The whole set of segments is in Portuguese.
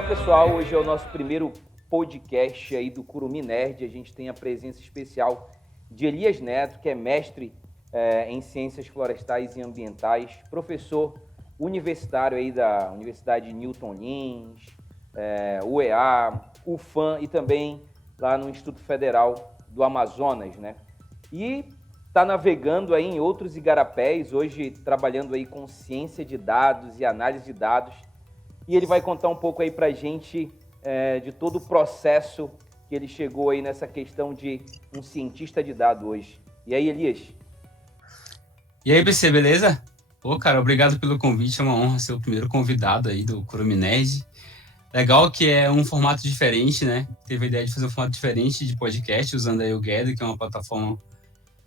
Olá pessoal, hoje é o nosso primeiro podcast aí do Curumim Nerd. A gente tem a presença especial de Elias Neto, que é mestre em Ciências Florestais e Ambientais, professor universitário aí da Universidade Newton Lins, UEA, UFAM e também lá no Instituto Federal do Amazonas, né? E está navegando aí em outros igarapés, hoje trabalhando aí com ciência de dados e análise de dados. E ele vai contar um pouco aí para a gente de todo o processo que ele chegou aí nessa questão de um cientista de dados hoje. E aí, Elias? E aí, BC, beleza? Pô, cara, obrigado pelo convite, é uma honra ser o primeiro convidado aí do Curumim Nerd. Legal que é um formato diferente, né? Teve a ideia de fazer um formato diferente de podcast, usando aí o Gather, que é uma plataforma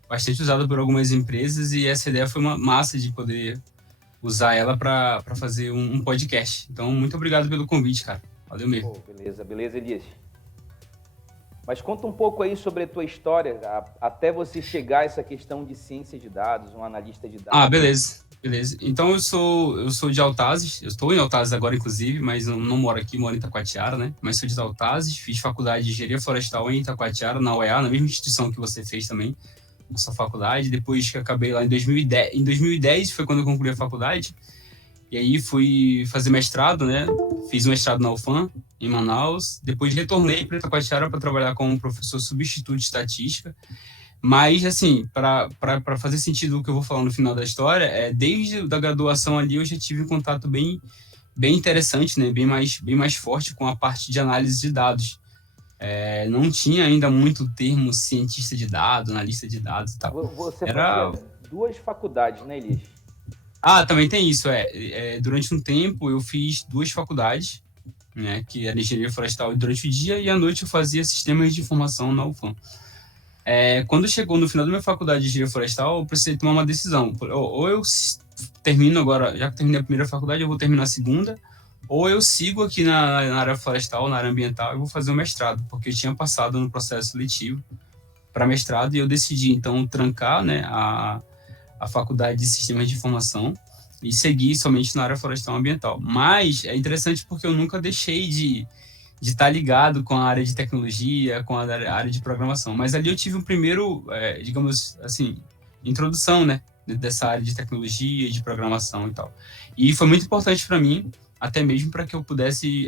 bastante usada por algumas empresas, e essa ideia foi uma massa de poder usar ela para fazer um podcast. Então, muito obrigado pelo convite, cara. Valeu mesmo. Pô, beleza, Elias. Mas conta um pouco aí sobre a tua história, até você chegar a essa questão de ciência de dados, um analista de dados. Ah, beleza. Então, eu sou de Altazes, eu estou em Altazes agora, inclusive, mas não moro aqui, moro em Itacoatiara, né? Mas sou de Altazes, fiz faculdade de Engenharia Florestal em Itacoatiara, na UEA, na mesma instituição que você fez também, na sua faculdade. Depois que acabei lá em 2010, em 2010 foi quando eu concluí a faculdade, e aí fui fazer mestrado, né? Fiz um mestrado na UFAM, em Manaus, depois retornei para Itacoatiara para trabalhar como professor substituto de estatística. Mas, assim, para fazer sentido o que eu vou falar no final da história, desde a graduação ali eu já tive um contato bem interessante, né? Bem mais forte com a parte de análise de dados. Não tinha ainda muito termo cientista de dados, analista de dados e tal. Você fazia duas faculdades, né, Elias? Ah, também tem isso, durante um tempo eu fiz duas faculdades, né? Que era Engenharia Florestal durante o dia, e à noite eu fazia Sistemas de Informação na UFAM. Quando chegou no final da minha faculdade de Engenharia Florestal, eu precisei tomar uma decisão. Ou eu termino agora, já que terminei a primeira faculdade, eu vou terminar a segunda, ou eu sigo aqui na área florestal, na área ambiental, e vou fazer o mestrado, porque eu tinha passado no processo seletivo para mestrado, e eu decidi, então, trancar, né, a faculdade de Sistemas de Informação e seguir somente na área florestal e ambiental. Mas é interessante porque eu nunca deixei de estar ligado com a área de tecnologia, com a área de programação. Mas ali eu tive um primeiro, digamos assim, introdução, né, dessa área de tecnologia, de programação e tal. E foi muito importante para mim, até mesmo para que eu pudesse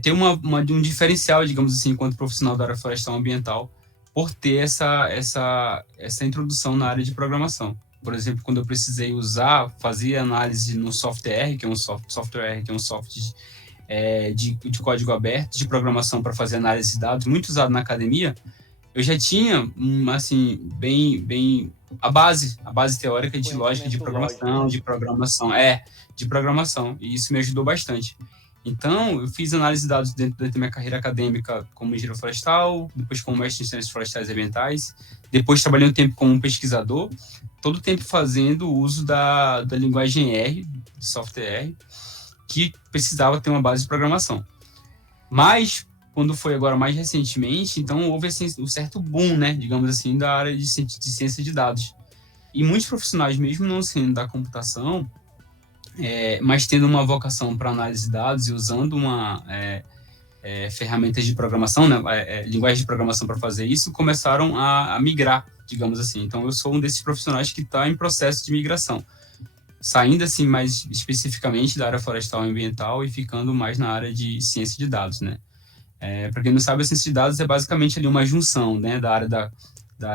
ter um diferencial, digamos assim, enquanto profissional da área florestal e ambiental, por ter essa introdução na área de programação. Por exemplo, quando eu precisei fazer análise no software, que é um software de código aberto, de programação para fazer análise de dados, muito usado na academia, eu já tinha, assim, bem a base teórica de lógica de programação, de programação, e isso me ajudou bastante. Então, eu fiz análise de dados dentro da minha carreira acadêmica como engenheiro florestal, depois como mestre em ciências florestais e ambientais, depois trabalhei um tempo como pesquisador, todo o tempo fazendo uso da linguagem R, de software R, que precisava ter uma base de programação. Mas, quando foi agora mais recentemente, então houve assim, um certo boom, né, digamos assim, da área de ciência de dados. E muitos profissionais, mesmo não sendo da computação, mas tendo uma vocação para análise de dados e usando ferramentas de programação, né, linguagem de programação para fazer isso, começaram a migrar, digamos assim. Então, eu sou um desses profissionais que está em processo de migração, saindo assim mais especificamente da área florestal e ambiental e ficando mais na área de ciência de dados, né? Para quem não sabe, a ciência de dados é basicamente ali uma junção, né, da área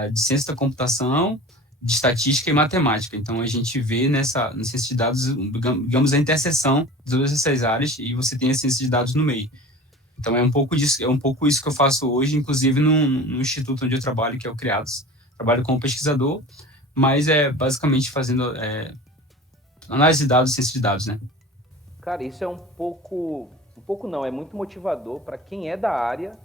de ciência da computação, de estatística e matemática. Então, a gente vê na ciência de dados, digamos, a interseção de todas essas áreas, e você tem a ciência de dados no meio. Então, é um pouco isso que eu faço hoje, inclusive no instituto onde eu trabalho, que é o CREADOS. Trabalho como pesquisador, mas basicamente fazendo análise de dados, ciência de dados, né? Cara, isso é um pouco não, é muito motivador para quem é da área,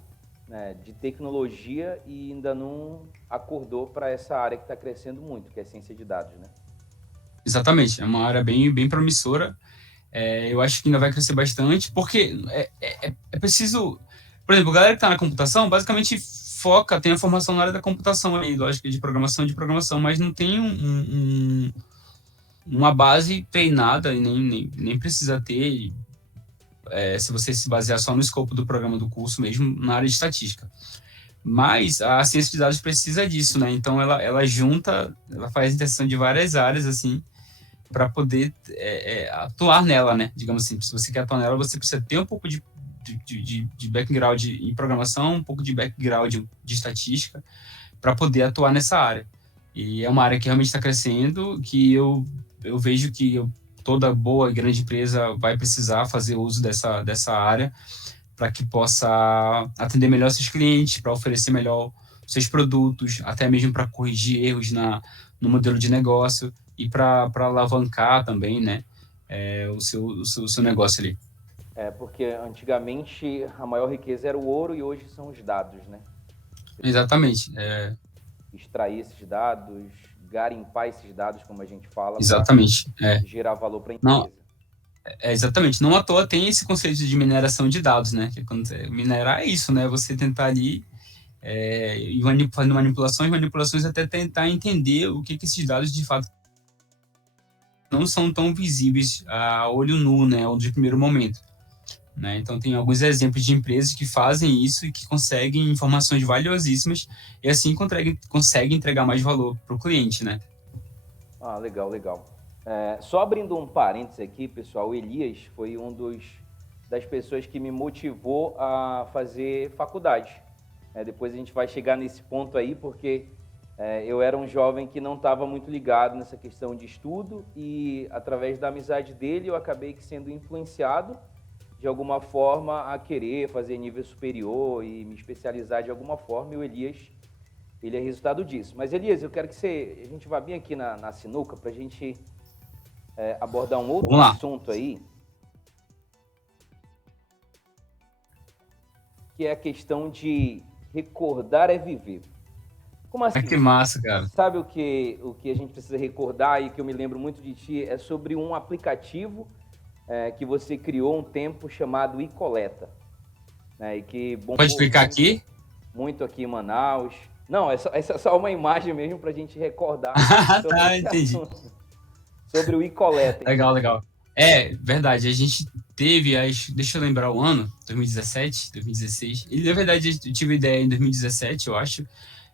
né, de tecnologia e ainda não acordou para essa área que está crescendo muito, que é a ciência de dados, né? Exatamente, é uma área bem promissora. Eu acho que ainda vai crescer bastante, porque é preciso... Por exemplo, a galera que está na computação, basicamente tem a formação na área da computação, aí, lógica de programação, mas não tem uma base treinada, e nem precisa ter se você se basear só no escopo do programa do curso mesmo, na área de estatística. Mas a ciência de dados precisa disso, né? Então, ela junta, ela faz a interseção de várias áreas, assim, para poder atuar nela, né? Digamos assim, se você quer atuar nela, você precisa ter um pouco de background em programação, um pouco de background de estatística, para poder atuar nessa área. E é uma área que realmente está crescendo, que eu vejo que toda boa e grande empresa vai precisar fazer uso dessa área para que possa atender melhor seus clientes, para oferecer melhor seus produtos, até mesmo para corrigir erros no modelo de negócio e para alavancar também, né, o seu negócio ali. Porque antigamente a maior riqueza era o ouro e hoje são os dados, né? Exatamente. Extrair esses dados, garimpar esses dados, como a gente fala, Exatamente. gerar valor para a Não, empresa. exatamente. Não à toa tem esse conceito de mineração de dados, né? Que quando minerar é isso, né? Você tentar ali e fazendo manipulações até tentar entender o que esses dados de fato não são tão visíveis a olho nu, né? Ou de primeiro momento. Né? Então, tem alguns exemplos de empresas que fazem isso e que conseguem informações valiosíssimas e assim conseguem entregar mais valor para o cliente, né? Ah, legal, legal. Só abrindo um parênteses aqui, pessoal, o Elias foi das pessoas que me motivou a fazer faculdade. Depois a gente vai chegar nesse ponto aí, porque eu era um jovem que não estava muito ligado nessa questão de estudo e, através da amizade dele, eu acabei sendo influenciado de alguma forma a querer fazer nível superior e me especializar de alguma forma, e o Elias, ele é resultado disso. Mas, Elias, eu quero que a gente vá bem aqui na sinuca para a gente abordar um outro assunto aí, que é a questão de recordar é viver. Como assim? Que massa, cara. Sabe o que a gente precisa recordar e que eu me lembro muito de ti? É sobre um aplicativo que você criou um tempo chamado iColeta. Né, e que pode explicar aqui? Muito aqui em Manaus. Não, essa é só uma imagem mesmo para a gente recordar tá, entendi. Sobre o iColeta. Legal. Verdade, a gente teve, deixa eu lembrar o ano, 2017, 2016. E, na verdade, eu tive ideia em 2017, eu acho,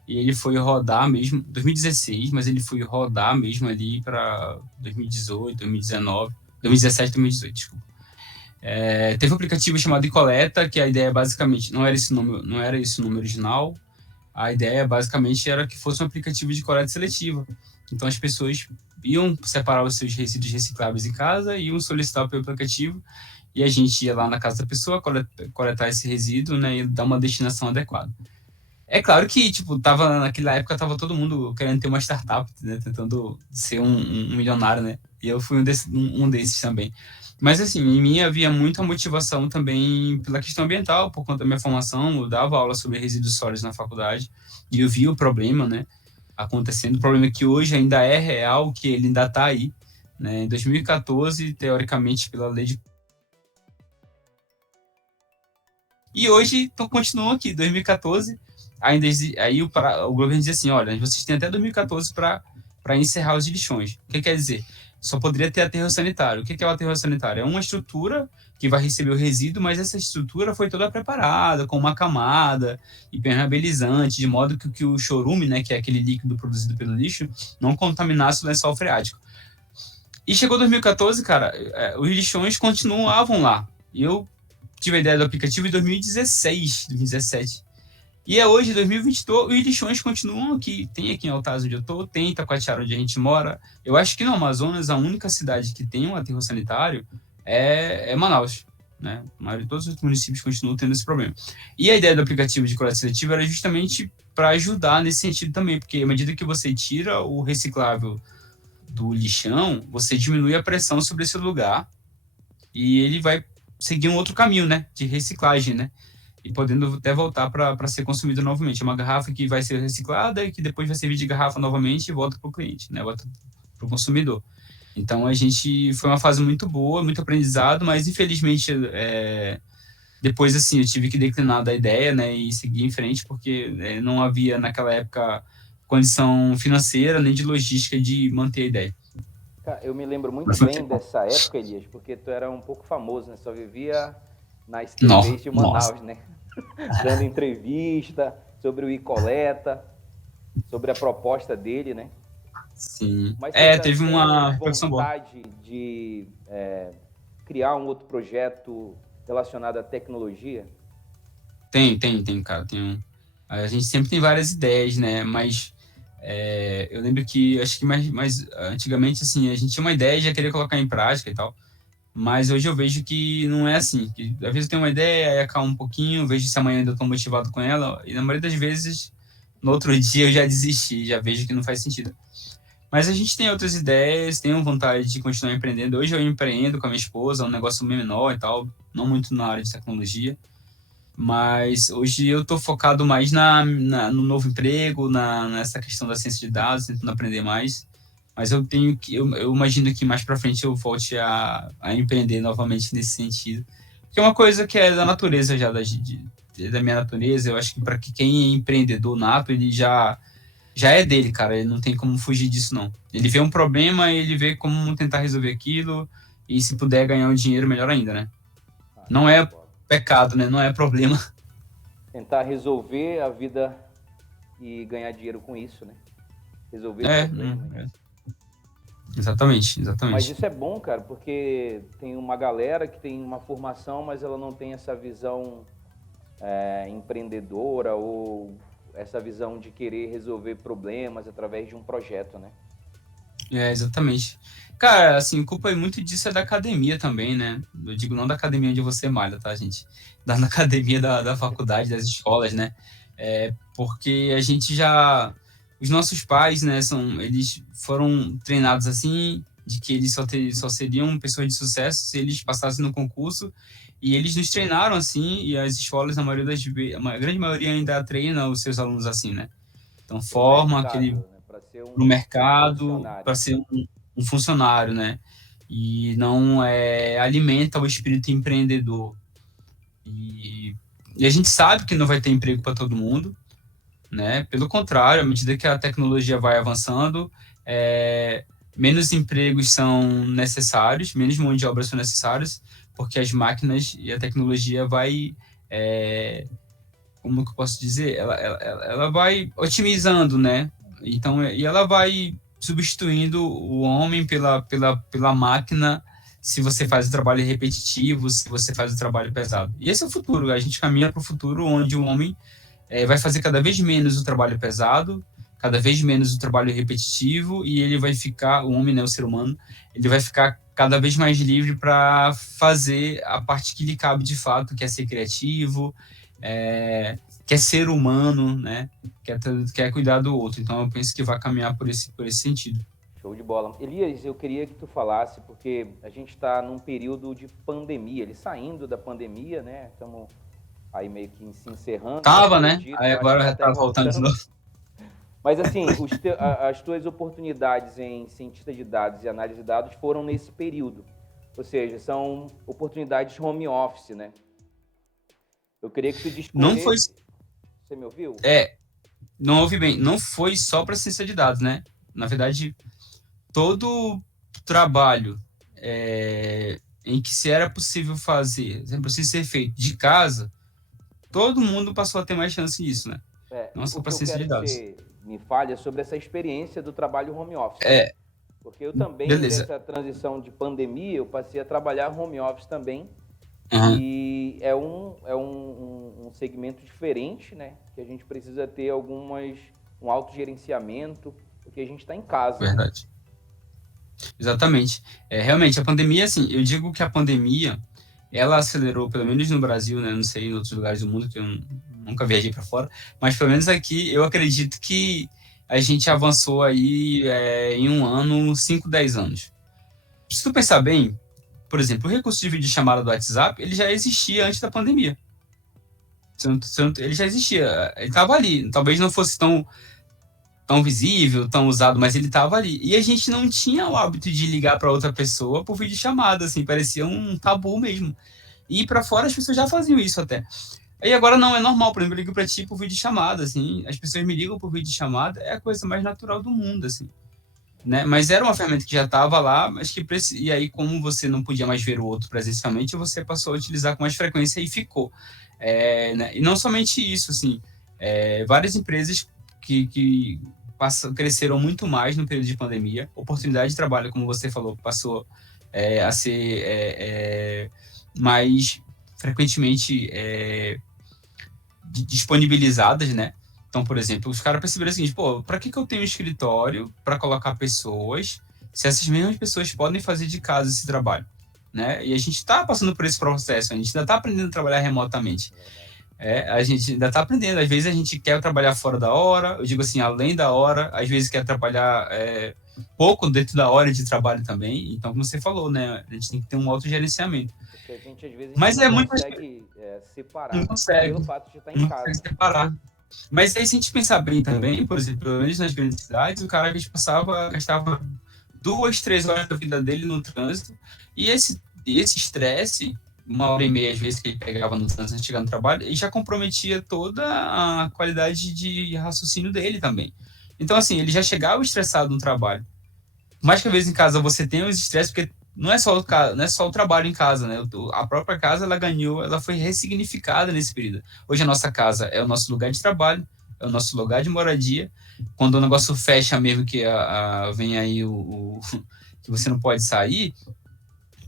e ele foi rodar mesmo, 2016, mas ele foi rodar mesmo ali para 2018, 2019, 2017, 2018, desculpa. Teve um aplicativo chamado iColeta, que a ideia basicamente, não era esse nome original, a ideia basicamente era que fosse um aplicativo de coleta seletiva. Então as pessoas iam separar os seus resíduos recicláveis em casa, iam solicitar pelo aplicativo, e a gente ia lá na casa da pessoa coletar esse resíduo, né, e dar uma destinação adequada. É claro que, naquela época tava todo mundo querendo ter uma startup, né, tentando ser um milionário, né, e eu fui um desses também. Mas, assim, em mim havia muita motivação também pela questão ambiental, por conta da minha formação. Eu dava aula sobre resíduos sólidos na faculdade e eu vi o problema, né, acontecendo. O problema que hoje ainda é real, que ele ainda está aí, né. Em 2014, teoricamente, pela lei de... E hoje, continua aqui, 2014, aí o governo dizia assim, olha, vocês têm até 2014 para encerrar os lixões. O que quer dizer? Só poderia ter aterro sanitário. O que é o aterro sanitário? É uma estrutura que vai receber o resíduo, mas essa estrutura foi toda preparada, com uma camada impermeabilizante, de modo que o chorume, né, que é aquele líquido produzido pelo lixo, não contaminasse o lençol freático. E chegou 2014, cara, os lixões continuavam lá. E eu tive a ideia do aplicativo em 2016, 2017. E hoje, 2022, os lixões continuam aqui. Tem aqui em Altaz, onde eu estou, tem em Itacoatiara, onde a gente mora. Eu acho que no Amazonas, a única cidade que tem um aterro sanitário é Manaus. Né? A maioria de todos os municípios continuam tendo esse problema. E a ideia do aplicativo de coleta seletiva era justamente para ajudar nesse sentido também, porque à medida que você tira o reciclável do lixão, você diminui a pressão sobre esse lugar e ele vai seguir um outro caminho, né, de reciclagem, né? E podendo até voltar para ser consumido novamente. É uma garrafa que vai ser reciclada e que depois vai servir de garrafa novamente e volta para o cliente, né? Volta para o consumidor. Então, foi uma fase muito boa, muito aprendizado, mas infelizmente, depois, assim, eu tive que declinar da ideia, né, e seguir em frente, porque não havia, naquela época, condição financeira nem de logística de manter a ideia. Cara, eu me lembro muito bem dessa época, Elias, porque tu era um pouco famoso, né? Só vivia nas TVs de Nossa, Manaus, né? Dando entrevista sobre o Icoleta, sobre a proposta dele, né? sim. Mas você Teve tem uma repercussão boa. vontade de criar um outro projeto relacionado à tecnologia? Tem, cara. A gente sempre tem várias ideias, né? Mas eu lembro que, acho que mais antigamente, assim, a gente tinha uma ideia e já queria colocar em prática e tal. Mas hoje eu vejo que não é assim. Que, às vezes eu tenho uma ideia, aí acalmo um pouquinho, vejo se amanhã ainda estou motivado com ela. E na maioria das vezes, no outro dia eu já desisti, já vejo que não faz sentido. Mas a gente tem outras ideias, tenho vontade de continuar empreendendo. Hoje eu empreendo com a minha esposa, um negócio menor e tal, não muito na área de tecnologia. Mas hoje eu estou focado mais no novo emprego, nessa questão da ciência de dados, tentando aprender mais. Mas eu imagino que mais para frente eu volte a empreender novamente nesse sentido. Que é uma coisa que é da natureza já, da minha natureza. Eu acho que para quem é empreendedor nato, ele já é dele, cara. Ele não tem como fugir disso, não. Ele vê um problema, ele vê como tentar resolver aquilo. E se puder ganhar um dinheiro, melhor ainda, né? Ah, Não show de é bola. pecado, né? Não é problema. Tentar resolver a vida e ganhar dinheiro com isso, né? Resolver É, problemas. exatamente, Mas exatamente. isso é bom, cara, porque tem uma galera que tem uma formação, mas ela não tem essa visão empreendedora ou essa visão de querer resolver problemas através de um projeto, né? Exatamente. Cara, assim, culpa muito disso é da academia também, né? Eu digo não da academia onde você malha, tá, gente? Da academia da faculdade, das escolas, né? Porque a gente já... Os nossos pais, né, eles foram treinados assim, de que eles só seriam pessoas de sucesso se eles passassem no concurso, e eles nos treinaram assim, e as escolas, na maioria a grande maioria ainda treina os seus alunos assim, né? Então, Para o forma aquele mercado, né? Para ser no um mercado funcionário. para ser um funcionário, né? E não alimenta o espírito empreendedor. E a gente sabe que não vai ter emprego para todo mundo, né? Pelo contrário, à medida que a tecnologia vai avançando, menos empregos são necessários, menos mão de obra são necessários, porque as máquinas e a tecnologia como que eu posso dizer? Ela vai otimizando, né? Então, e ela vai substituindo o homem pela máquina se você faz o trabalho repetitivo, se você faz o trabalho pesado. E esse é o futuro. A gente caminha para o futuro onde o homem vai fazer cada vez menos o trabalho pesado, cada vez menos o trabalho repetitivo, e ele vai ficar, o homem, né, o ser humano, ele vai ficar cada vez mais livre para fazer a parte que lhe cabe de fato, que é ser criativo, quer ser humano, né? Quer cuidar do outro. Então eu penso que vai caminhar por esse sentido. Show de bola. Elias, eu queria que tu falasse, porque a gente está num período de pandemia, ele saindo da pandemia, né? Estamos aí meio que se encerrando, eu Tava, né? acredito, Aí eu acho que agora está já até tá voltando de voltando. novo. Mas assim, as tuas oportunidades em cientista de dados e análise de dados foram nesse período. Ou seja, são oportunidades home office, né? Eu queria que tu Não foi, discorresse. Você me ouviu? não ouvi bem, não foi só para ciência de dados, né? Na verdade, todo trabalho em que se era possível fazer, era possível ser feito de casa, todo mundo passou a ter mais chance nisso, né? Não só O para que eu ciência quero de que dados. você me fale é sobre essa experiência do trabalho home office. É, Porque eu também, beleza. dessa transição de pandemia, eu passei a trabalhar home office também. Uhum, E é um segmento diferente, né? Que a gente precisa ter um autogerenciamento, porque a gente está em casa, né? verdade. Exatamente. Realmente, a pandemia, assim, eu digo que a pandemia, ela acelerou, pelo menos no Brasil, né? Não sei em outros lugares do mundo, que eu nunca viajei para fora, mas pelo menos aqui, eu acredito que a gente avançou aí em um ano, 5, 10 anos. Se tu pensar bem, por exemplo, o recurso de videochamada do WhatsApp, ele já existia antes da pandemia. Ele já existia, ele estava ali. Talvez não fosse tão visível, tão usado, mas ele estava ali. E a gente não tinha o hábito de ligar para outra pessoa por videochamada, assim, parecia um tabu mesmo. E para fora as pessoas já faziam isso até. Aí agora não é normal, por exemplo, eu ligo para ti por videochamada, assim, as pessoas me ligam por videochamada, é a coisa mais natural do mundo, assim. né? Mas era uma ferramenta que já estava lá, mas que e aí como você não podia mais ver o outro presencialmente, você passou a utilizar com mais frequência e ficou. Né? E não somente isso, assim, várias empresas que cresceram muito mais no período de pandemia, oportunidade de trabalho, como você falou, passou a ser mais frequentemente disponibilizadas, né? Então, por exemplo, os caras perceberam o seguinte, pô, para que eu tenho um escritório para colocar pessoas, se essas mesmas pessoas podem fazer de casa esse trabalho, né? E a gente está passando por esse processo, a gente ainda está aprendendo a trabalhar remotamente. A gente ainda está aprendendo, às vezes a gente quer trabalhar fora da hora, eu digo assim, além da hora, às vezes quer trabalhar pouco dentro da hora de trabalho também, então, como você falou, né, a gente tem que ter um autogerenciamento. Porque a gente, às vezes, Mas não muito consegue separar, não né? consegue, Pelo fato de estar em não consegue casa. separar. Mas aí, se a gente pensar bem também, por exemplo, pelo menos nas grandes cidades, o cara gastava 2, 3 horas da vida dele no trânsito, e esse estresse, 1 hora e meia, às vezes, que ele pegava no trânsito antes de chegar no trabalho, ele já comprometia toda a qualidade de raciocínio dele também. Então, assim, ele já chegava estressado no trabalho. Mais que às vezes em casa você tenha os estresses, porque não é só o trabalho em casa, né? A própria casa ela foi ressignificada nesse período. Hoje a nossa casa é o nosso lugar de trabalho, é o nosso lugar de moradia. Quando o negócio fecha mesmo, que vem aí que você não pode sair,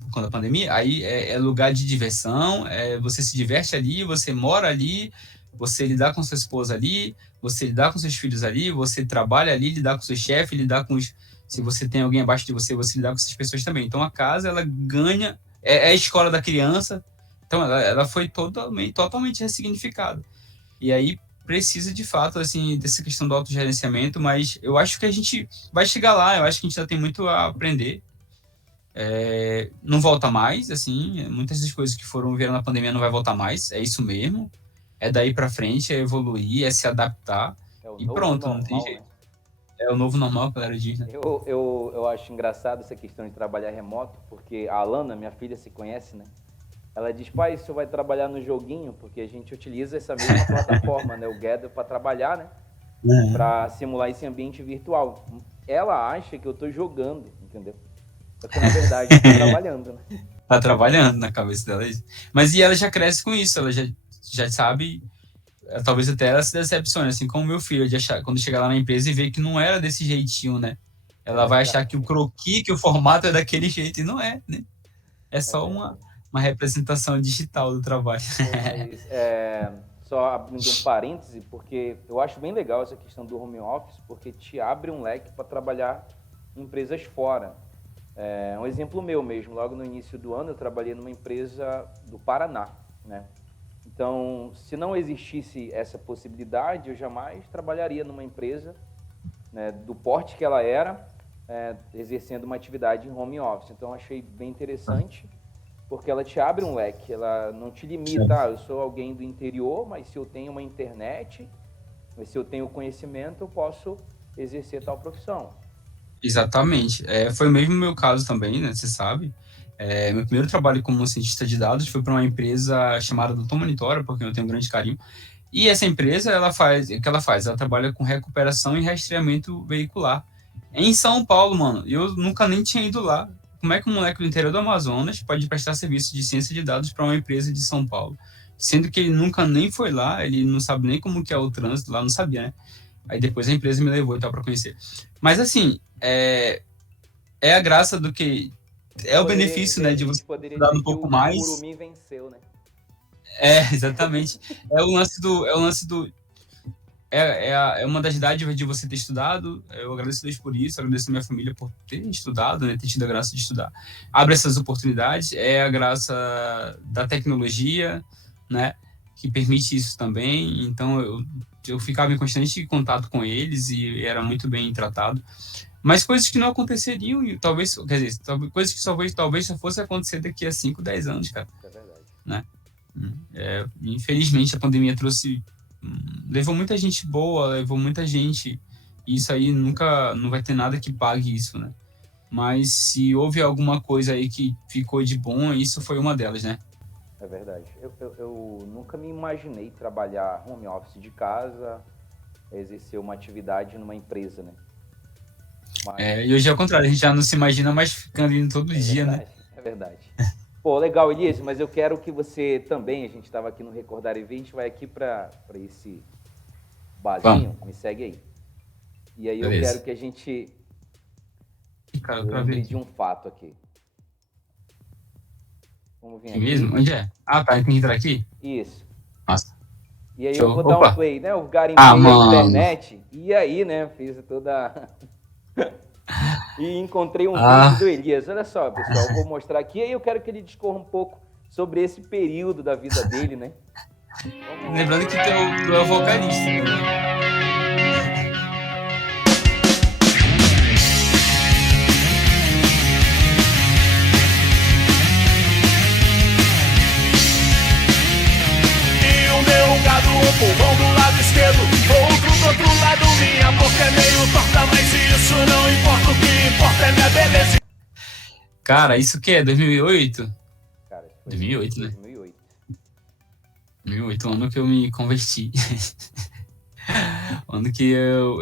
por conta da pandemia, aí é lugar de diversão, você se diverte ali, você mora ali, você lidar com sua esposa ali, você lidar com seus filhos ali, você trabalha ali, lidar com seu chefe, lidar com os. Se você tem alguém abaixo de você, você lidar com essas pessoas também. Então a casa, ela ganha, é a escola da criança, então ela foi totalmente ressignificada. E aí precisa de fato assim dessa questão do autogerenciamento, mas eu acho que a gente vai chegar lá, eu acho que a gente ainda tem muito a aprender. Não volta mais, assim, muitas das coisas que vieram na pandemia não vai voltar mais, é isso mesmo. É daí para frente, é evoluir, é se adaptar É o e novo pronto, não tem normal, né? jeito. É o novo normal, que a galera diz, né? Eu acho engraçado essa questão de trabalhar remoto, porque a Alana, minha filha, se conhece, né? Ela diz, pai, você vai trabalhar no joguinho, porque a gente utiliza essa mesma plataforma, né? O Gather, para trabalhar, né? Para simular esse ambiente virtual. Ela acha que eu estou jogando, entendeu? Só que na verdade eu estou trabalhando, né? Tá trabalhando na cabeça dela. Mas e ela já cresce com isso, ela já sabe, talvez até ela se decepcione, assim como meu filho, de achar, quando chegar lá na empresa e ver que não era desse jeitinho, né? É Ela vai achar verdade, que o croquis, que o formato é daquele jeito, e não é, né? É é só verdade. uma representação digital do trabalho. Mas só abrindo um parêntese, porque eu acho bem legal essa questão do home office, porque te abre um leque para trabalhar em empresas fora. Um exemplo meu mesmo, logo no início do ano eu trabalhei numa empresa do Paraná, né? Então, se não existisse essa possibilidade, eu jamais trabalharia numa empresa, né, do porte que ela era, exercendo uma atividade em home office. Então, achei bem interessante, porque ela te abre um leque, ela não te limita, eu sou alguém do interior, mas se eu tenho uma internet, se eu tenho conhecimento, eu posso exercer tal profissão. Exatamente. Foi mesmo o meu caso também, né? Você sabe. Meu primeiro trabalho como cientista de dados foi para uma empresa chamada Doutor Monitora, porque eu tenho um grande carinho. E essa empresa, o que ela faz? Ela trabalha com recuperação e rastreamento veicular. Em São Paulo, mano, eu nunca nem tinha ido lá. Como é que um moleque do interior do Amazonas pode prestar serviço de ciência de dados para uma empresa de São Paulo? Sendo que ele nunca nem foi lá, ele não sabe nem como que é o trânsito lá, não sabia, né? Aí depois a empresa me levou e tal para conhecer. Mas assim, é a graça do que é o benefício, né, A de você gente poderia estudar dizer um que pouco o mais. Curumim venceu, né? Exatamente. É o lance do é uma das dádivas de você ter estudado. Eu agradeço a Deus por isso, agradeço a minha família por ter estudado, né, ter tido a graça de estudar. Abre essas oportunidades, é a graça da tecnologia, né, que permite isso também. Então eu ficava em constante contato com eles e era muito bem tratado. Mas coisas que não aconteceriam, e talvez, quer dizer, coisas que talvez só fosse acontecer daqui a 5, 10 anos, cara, Isso é verdade. né? Infelizmente a pandemia levou muita gente boa, levou muita gente, e isso aí nunca, não vai ter nada que pague isso, né? Mas se houve alguma coisa aí que ficou de bom, isso foi uma delas, né? É verdade. Eu nunca me imaginei trabalhar home office de casa, exercer uma atividade numa empresa, né? Mas E hoje é o contrário, a gente já não se imagina mais ficando indo todo é dia, né? verdade, é verdade. Pô, legal, Elias, mas eu quero que você também, a gente estava aqui no Recordar e Ver, a gente vai aqui para esse Vamos, barzinho, me segue aí. E aí eu quero beleza. que a gente Ih, cara, pra ver lembre de aqui. um fato aqui. Vamos vir Aqui mesmo? aqui. Onde é? Ah, tá, tem que entrar aqui? Isso. Nossa, E aí eu show. vou dar um Opa! play, né? Eu Ah, garimpei a mano! internet e aí, né, fiz toda e encontrei um vídeo Ah, do Elias. Olha só, pessoal, eu vou mostrar aqui e eu quero que ele discorra um pouco sobre esse período da vida dele, né? Vamos. lembrando que tu é o vocalista, né? E o meu gado, um pulmão do lado esquerdo, outro do outro lado, minha boca é meio torta, mas isso não importa, o que importa é minha beleza. Cara, isso que é? 2008? Cara, isso foi 2008, né? 2008. 2008, o ano que eu me converti. O ano que eu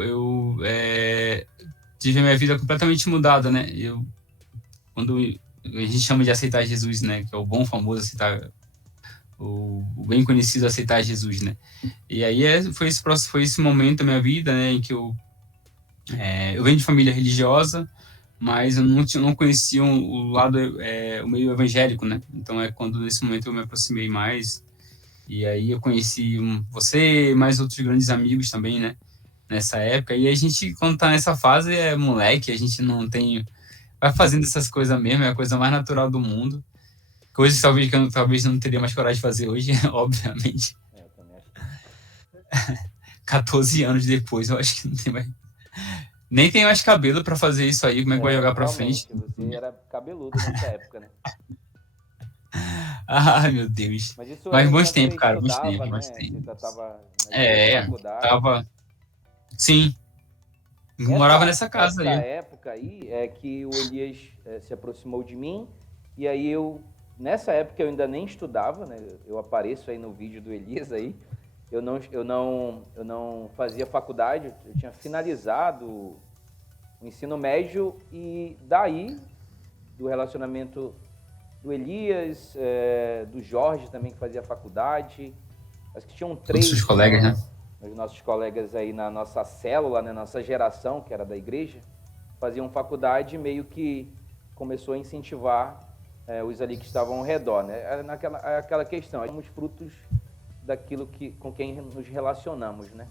tive a minha vida completamente mudada, né? Quando a gente chama de aceitar Jesus, né? Que é o bom famoso aceitar, o bem conhecido aceitar Jesus, né? E aí foi esse momento da minha vida, né? Em que eu venho de família religiosa, mas eu não conhecia o lado, o meio evangélico, né? Então é quando nesse momento eu me aproximei mais. E aí eu conheci você, mais outros grandes amigos também, né? Nessa época. E a gente, quando tá nessa fase, é moleque, a gente não tem. Vai fazendo essas coisas mesmo, é a coisa mais natural do mundo. Coisas talvez que eu talvez não teria mais coragem de fazer hoje, obviamente. Eu também acho que 14 anos depois, eu acho que não tem mais. Nem tem mais cabelo pra fazer isso aí, como é que vai jogar pra frente? realmente, você era cabeludo nessa época, né? Ai, meu Deus. Mas isso Mas era bons enquanto você tempos, cara, bons estudava, tempos, bons né? Você tempos. já estava na escola de É, faculdade. tava. Sim, eu morava Essa, nessa casa essa aí. época aí é que o Elias se aproximou de mim e aí nessa época eu ainda nem estudava, né? Eu apareço aí no vídeo do Elias aí. Eu não fazia faculdade, eu tinha finalizado o ensino médio e daí do relacionamento do Elias, do Jorge também que fazia faculdade. Acho que tinham Todos os três colegas, né? os nossos colegas aí na nossa célula, na nossa geração, que era da igreja, faziam faculdade e meio que começou a incentivar os ali que estavam ao redor, né? Aquela questão, somos frutos daquilo com quem nos relacionamos, né?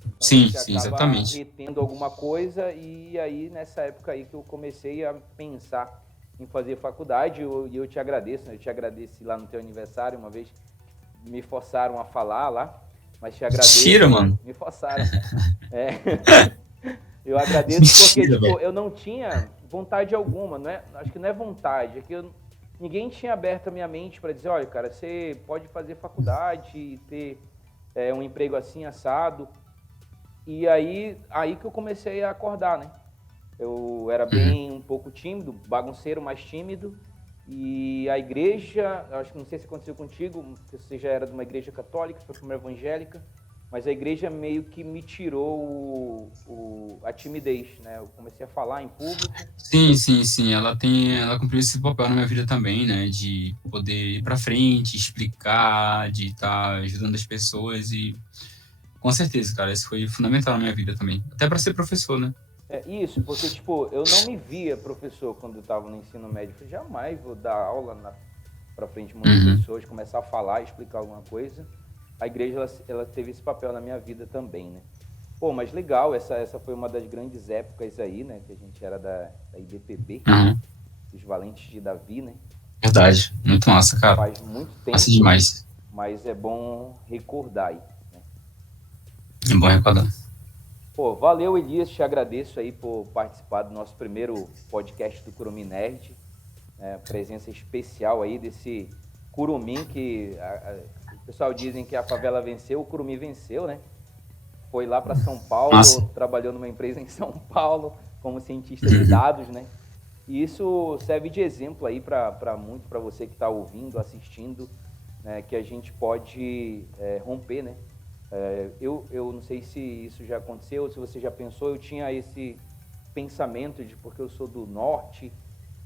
Então a Sim, gente sim, acaba exatamente. retendo alguma coisa e aí nessa época aí que eu comecei a pensar em fazer faculdade e eu te agradeço, né? Eu te agradeci lá no teu aniversário uma vez, me forçaram a falar lá, mas te Mentira, agradeço, mano. me forçaram. É, eu agradeço porque, Mentira, tipo, velho. eu não tinha vontade alguma, não é? Acho que não é vontade, é que ninguém tinha aberto a minha mente para dizer, olha, cara, você pode fazer faculdade e ter um emprego assim, assado. E aí que eu comecei a acordar, né? Eu era Uhum. bem um pouco tímido, bagunceiro, mais tímido. E a igreja, acho que não sei se aconteceu contigo, porque você já era de uma igreja católica, foi para uma evangélica, mas a igreja meio que me tirou a timidez, né? Eu comecei a falar em público. Sim, sim, sim. Ela cumpriu esse papel na minha vida também, né? De poder ir pra frente, explicar, de estar ajudando as pessoas e com certeza, cara, isso foi fundamental na minha vida também. Até para ser professor, né? É isso, porque, tipo, eu não me via professor quando eu estava no ensino médio. Eu falei, jamais vou dar aula para frente de muitas Uhum. pessoas, começar a falar, explicar alguma coisa. A igreja, ela teve esse papel na minha vida também, né? Pô, mas legal, essa foi uma das grandes épocas aí, né? Que a gente era da IBPB, Uhum. dos Valentes de Davi, né? Verdade. Muito massa, cara. Faz muito Massa tempo, demais. mas é bom recordar aí, né? É bom recordar. Pô, valeu, Elias, te agradeço aí por participar do nosso primeiro podcast do Curumim Nerd. Presença especial aí desse Curumim que o pessoal dizem que a favela venceu, o Curumim venceu, né? Foi lá para São Massa. Paulo, trabalhou numa empresa em São Paulo como cientista de dados, né? E isso serve de exemplo aí para você que está ouvindo, assistindo, né? Que a gente pode romper, né? Eu não sei se isso já aconteceu, se você já pensou, eu tinha pensamento de porque eu sou do norte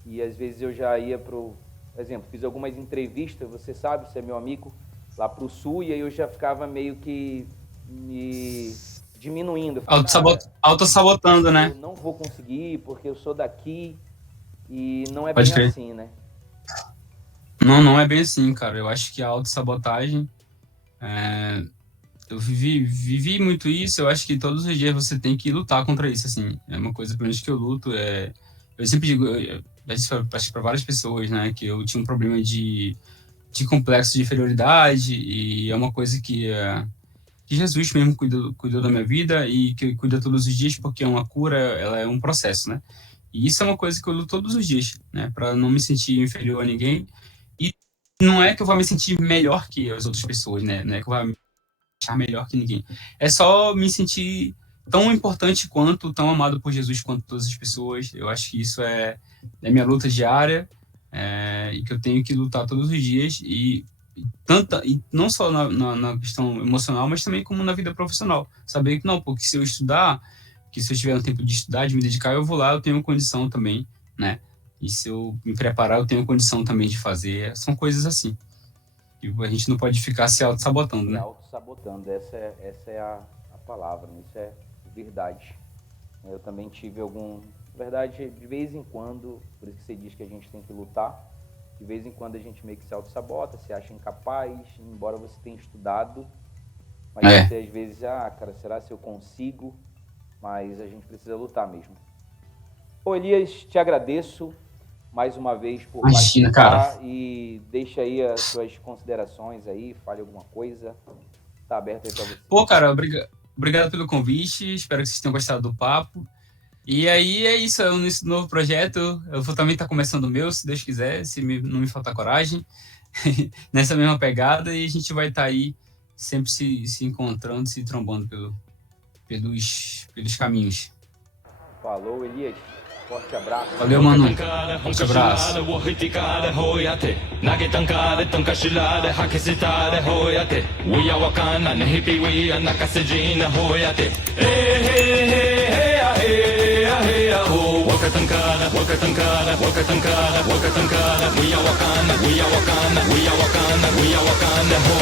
e às vezes eu já ia por exemplo, fiz algumas entrevistas, você sabe, você é meu amigo, lá pro sul, e aí eu já ficava meio que me diminuindo. Autossabotando, né? Eu não vou conseguir porque eu sou daqui e não é Pode bem crer. assim, né? Não é bem assim, cara. Eu acho que a autossabotagem... Eu vivi muito isso, eu acho que todos os dias você tem que lutar contra isso, assim. É uma coisa, pelo menos, que eu luto. Eu sempre digo, acho que para várias pessoas, né, que eu tinha um problema de complexo de inferioridade, e é uma coisa que Jesus mesmo cuidou da minha vida e que cuida todos os dias, porque é uma cura, ela é um processo, né? E isso é uma coisa que eu luto todos os dias, né, para não me sentir inferior a ninguém. E não é que eu vá me sentir melhor que as outras pessoas, né? Não é que eu vá me achar melhor que ninguém. É só me sentir tão importante quanto, tão amado por Jesus quanto todas as pessoas. Eu acho que isso é minha luta diária, e que eu tenho que lutar todos os dias, e não só na questão emocional, mas também como na vida profissional. Saber que não, porque se eu estudar, que se eu tiver um tempo de estudar, de me dedicar, eu vou lá, eu tenho condição também, né? E se eu me preparar, eu tenho condição também de fazer. São coisas assim. E a gente não pode ficar se auto-sabotando, né? Se auto-sabotando, essa é a palavra, isso é verdade. Eu também tive na verdade, de vez em quando, por isso que você diz que a gente tem que lutar, de vez em quando a gente meio que se auto-sabota, se acha incapaz, embora você tenha estudado, mas você às vezes, cara, será se eu consigo? Mas a gente precisa lutar mesmo. Ô Elias, te agradeço mais uma vez por Imagina, participar, cara. e deixa aí as suas considerações aí, fale alguma coisa, tá aberto aí pra você. Pô, cara, obrigado pelo convite, espero que vocês tenham gostado do papo. E aí é isso, nesse novo projeto, eu vou também estar começando o meu, se Deus quiser, se não me faltar coragem, nessa mesma pegada, e a gente vai estar aí sempre se encontrando, se trombando pelos caminhos. Falou, Elias. Forte abraço. Valeu, mano. Forte abraço. Wakatankara, Wakatankara, Wakatankara, Wakatankara, we are Wakanda, we are Wakanda, we are Wakanda, we are Wakanda.